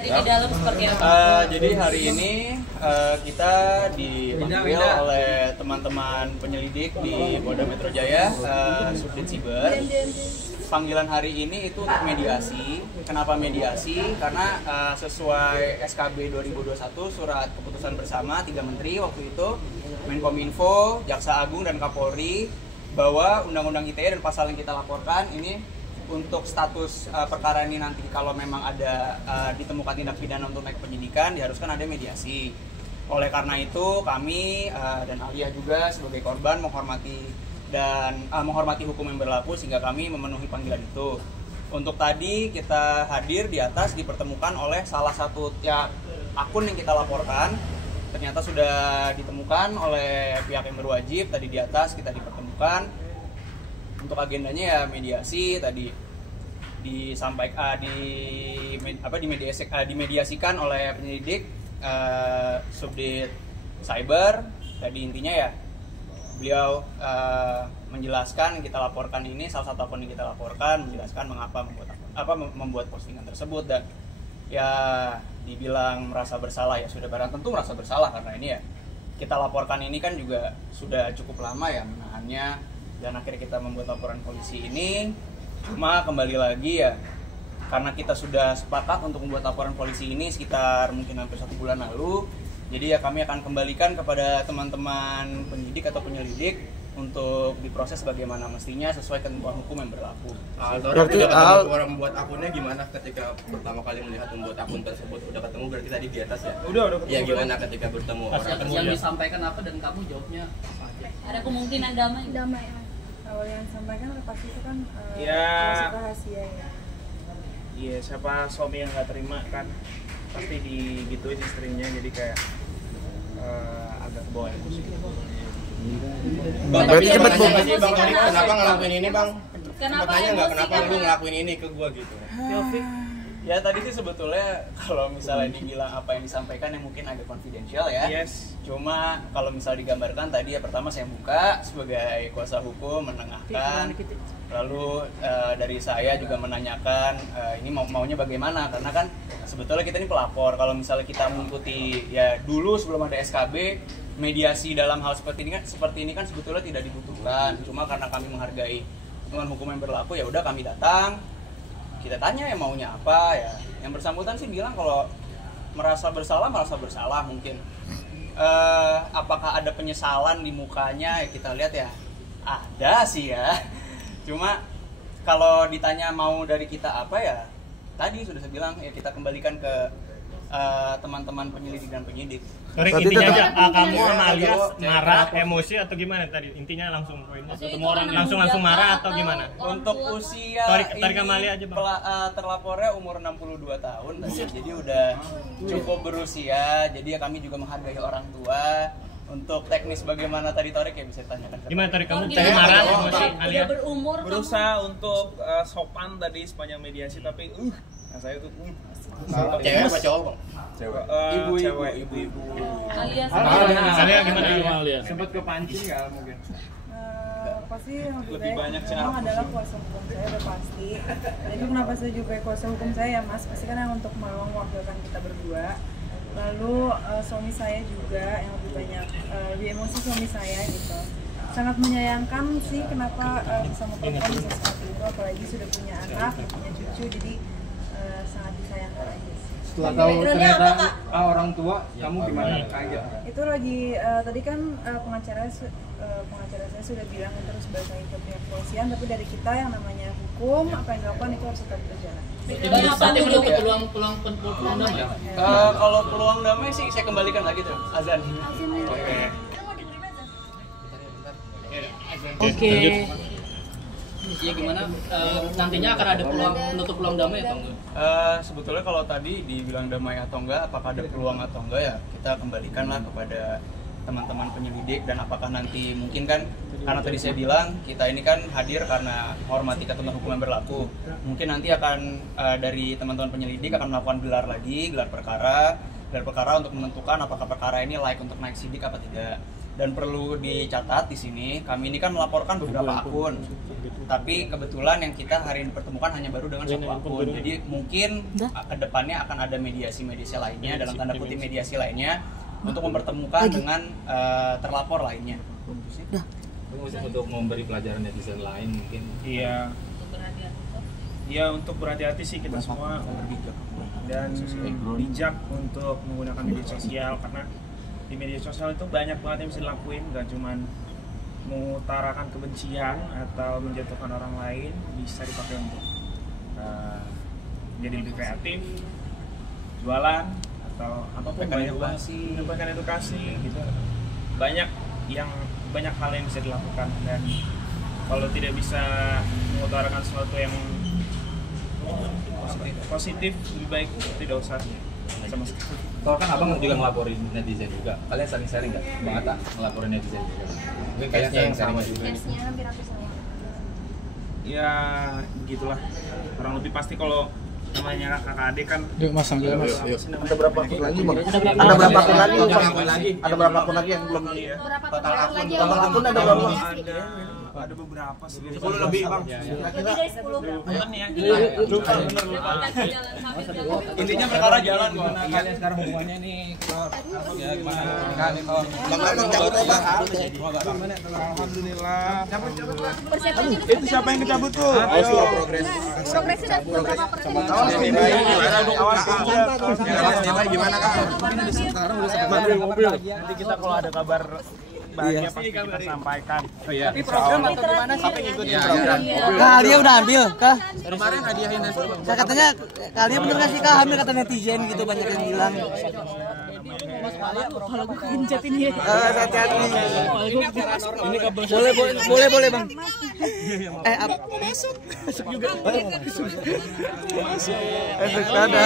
Di dalam seperti apa? Jadi hari ini kita dipanggil oleh teman-teman penyelidik di Polda Metro Jaya, Subdit Siber. Panggilan hari ini itu untuk mediasi. Kenapa mediasi? Karena sesuai SKB 2021 surat keputusan bersama 3 menteri waktu itu, Menkominfo, Jaksa Agung dan Kapolri, bahwa Undang-Undang ITE dan pasal yang kita laporkan ini untuk status perkara ini nanti kalau memang ada ditemukan tindak pidana untuk naik penyidikan diharuskan ada mediasi. Oleh karena itu kami dan Alia juga sebagai korban menghormati hukum yang berlaku sehingga kami memenuhi panggilan itu. Untuk tadi kita hadir di atas dipertemukan oleh salah satu akun yang kita laporkan, ternyata sudah ditemukan oleh pihak yang berwajib. Tadi di atas kita dipertemukan. Untuk agendanya ya mediasi, tadi dimediasikan oleh penyelidik Subdit Cyber. Tadi intinya ya beliau menjelaskan yang kita laporkan ini, salah satu akun yang kita laporkan menjelaskan mengapa membuat postingan tersebut, dan ya dibilang merasa bersalah, ya sudah barang tentu merasa bersalah karena ini ya kita laporkan ini kan juga sudah cukup lama ya menahannya. Dan akhirnya kita membuat laporan polisi ini. Cuma kembali lagi ya, karena kita sudah sepakat untuk membuat laporan polisi ini sekitar mungkin hampir 1 bulan lalu. Jadi ya kami akan kembalikan kepada teman-teman penyidik atau penyelidik untuk diproses bagaimana mestinya sesuai ketentuan hukum yang berlaku. Berarti orang membuat akunnya gimana ketika pertama kali melihat membuat akun tersebut? Udah ketemu berarti tadi di atas ya? Udah. Ya gimana ketika bertemu orang? Yang disampaikan apa dan kamu jawabnya apa aja? Ada kemungkinan damai. Kalau yang disampaikan pasti itu kan rahasia ya. Iya, siapa suami yang nggak terima kan pasti digituin istrinya, jadi kayak agak kebawa emosi. Bang, tapi sempat sih Bang Torik kenapa ngelakuin ini Bang? Sempat nanya nggak kenapa lu ngelakuin ini ke gua gitu? Ya tadi sih sebetulnya kalau misalnya dibilang apa yang disampaikan yang mungkin agak konfidensial ya. Yes. Cuma kalau misal digambarkan tadi ya pertama saya buka sebagai kuasa hukum menengahkan. Lalu dari saya juga menanyakan ini maunya bagaimana, karena kan sebetulnya kita ini pelapor. Kalau misalnya kita mengikuti ya dulu sebelum ada SKB, mediasi dalam hal seperti ini kan sebetulnya tidak dibutuhkan. Cuma karena kami menghargai dengan hukum yang berlaku ya udah kami datang. Kita tanya ya maunya apa ya. Yang bersangkutan sih bilang kalau merasa bersalah mungkin. Apakah ada penyesalan di mukanya ya kita lihat ya ada sih ya. Cuma kalau ditanya mau dari kita apa ya tadi sudah saya bilang ya kita kembalikan ke teman-teman penyelidik dan penyidik. Sorry, intinya aja kamu sama Alias marah, emosi atau gimana tadi? Intinya langsung poinnya ketemu orang langsung marah atau gimana? Untuk usia Tarik Amalia aja, Bang. Terlapornya umur 62 tahun jadi udah cukup berusia. Jadi ya kami juga menghargai orang tua. Untuk teknis bagaimana tadi Torik ya bisa ditanyakan. Gimana Torik, kamu tadi marah, emosi, Alia? Berusaha untuk sopan tadi sepanjang mediasi, tapi nah saya tuh Cewek apa cowok Bang? Ibu-ibu. Alia gimana Alia? Sempat kepancing nggak mungkin? Pasti yang Lebih banyak memang adalah kuasa hukum saya udah pasti. Jadi kenapa saya juga kuasa hukum saya ya Mas? Pasti kan yang untuk mewakilkan kita berdua. Lalu suami saya juga yang lebih banyak lebih emosi suami saya gitu. Sangat menyayangkan sih kenapa sama perempuan bisa seperti itu, apalagi sudah punya anak, punya cucu, jadi sangat disayangkan aja sih. Setelah tahu ternyata orang tua, kamu gimana? Kaget? Itu lagi tadi kan pengacara saya sudah bilang itu harus basahin ke pihak kepolisian, tapi dari kita yang namanya hukum apa yang dilakukan itu harus tetap berjalan. Jadi belum peluang damai. Kalau peluang damai sih saya kembalikan lagi tuh azan. Oke. Ya gimana? Nantinya akan ada peluang menutup peluang damai atau enggak? Sebetulnya kalau tadi dibilang damai atau enggak, apakah ada peluang atau enggak ya kita kembalikanlah kepada teman-teman penyelidik. Dan apakah nanti mungkin kan karena tadi saya bilang kita ini kan hadir karena menghormati ketentuan hukum yang berlaku. Mungkin nanti akan dari teman-teman penyelidik akan melakukan gelar perkara untuk menentukan apakah perkara ini layak untuk naik sidik apa tidak. Dan perlu dicatat di sini, kami ini kan melaporkan beberapa akun. Tapi kebetulan yang kita hari ini pertemukan hanya baru dengan satu akun. Jadi mungkin ke depannya akan ada mediasi-mediasi lainnya, dalam tanda kutip mediasi lainnya, untuk mempertemukan dengan terlapor lainnya. Untuk memberi pelajaran netizen lain mungkin. Iya. Ya untuk berhati-hati sih kita semua dan bijak untuk menggunakan media sosial, karena di media sosial itu banyak banget yang bisa dilakuin, gak cuman mengutarakan kebencian atau menjatuhkan orang lain, bisa dipakai untuk jadi lebih kreatif, jualan atau apapun, menyampaikan edukasi gitu. Banyak hal yang bisa dilakukan, dan kalau tidak bisa mengutarakan sesuatu yang positif, lebih baik tidak usah sama sekali. Kalau kan abang juga ngelaporin netizen juga, kalian saling sharing nggak? Bang Atta ngelaporin netizen juga. Mungkin kalian saling sharing juga. Case-nya hampir sama. Ya begitulah, kurang lebih pasti kalau namanya kakak adik kan. Yuk mas, sambil mas. Ada berapa akun lagi bang? Ada berapa akun lagi? Ada berapa akun lagi yang belum? Total akun ada berapa? Ada beberapa sih. 10 lebih bang. Lebih dari 10 berapa? Lupa. Intinya perkara jalan kok. Kalian sekarang hubungannya nih ya gimana? Bang cabut ya bang. Alhamdulillah. Itu siapa yang kecabut tuh? Progresnya berapa persen? Gimana kak? Nanti kita kalau ada kabar bahagia pasti kita sampaikan. Tapi program atau gimana sih? Ngikutin program. Kak Alia udah ambil kah? Kemarin hadiahin nasi. Saya katanya Kak Alia bener nggak sih kak hamil, kata netizen gitu, banyak yang bilang. Kalau gue gencetin ya. Hati-hati. Boleh bang. Masuk juga. Masuk. Ada.